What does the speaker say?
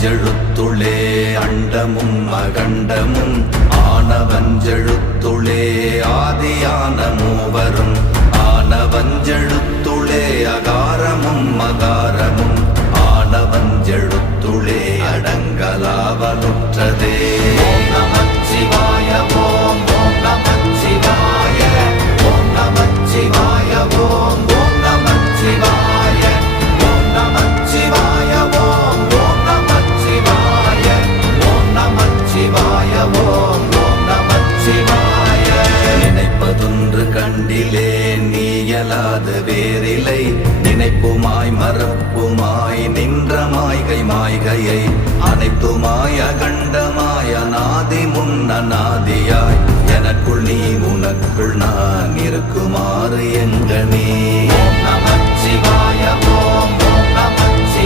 ஆனவஞ்செழுத்துளே அண்டமும் அகண்டமும் ஆனவஞ்செழுத்துளே ஆதியான மூவரும் ஆனவஞ்செழுத்துளே அகாரமும் மகாரமும் ஆனவஞ்செழுத்துளே அடங்கலாவலுற்றதே. ஓம் நமச்சிவாய ஓம் ஓம் நமச்சிவாய ஓம் நமச்சிவாய ஓம் ஓம் நமச்சிவாய ஓம் நமச்சிவாய ஓம் ஓம் நமச்சிவாய ஓம் நமச்சிவாய ஓம் ஓம் நமச்சிவாய. நினைப்பதொன்று கண்டிலே நீயலாது வேறில்லை நினைப்புமாய் மறப்புமாய் நின்ற மாய்கை மாய்கையை அனைத்துமாய் அகண்டமாய் அநாதி முன்னநாதியாய் எனக்குள் நீ உனக்குள் நான் இருக்குமாறு எங்கனே. ஓம் நமச்சிவாய ஓம்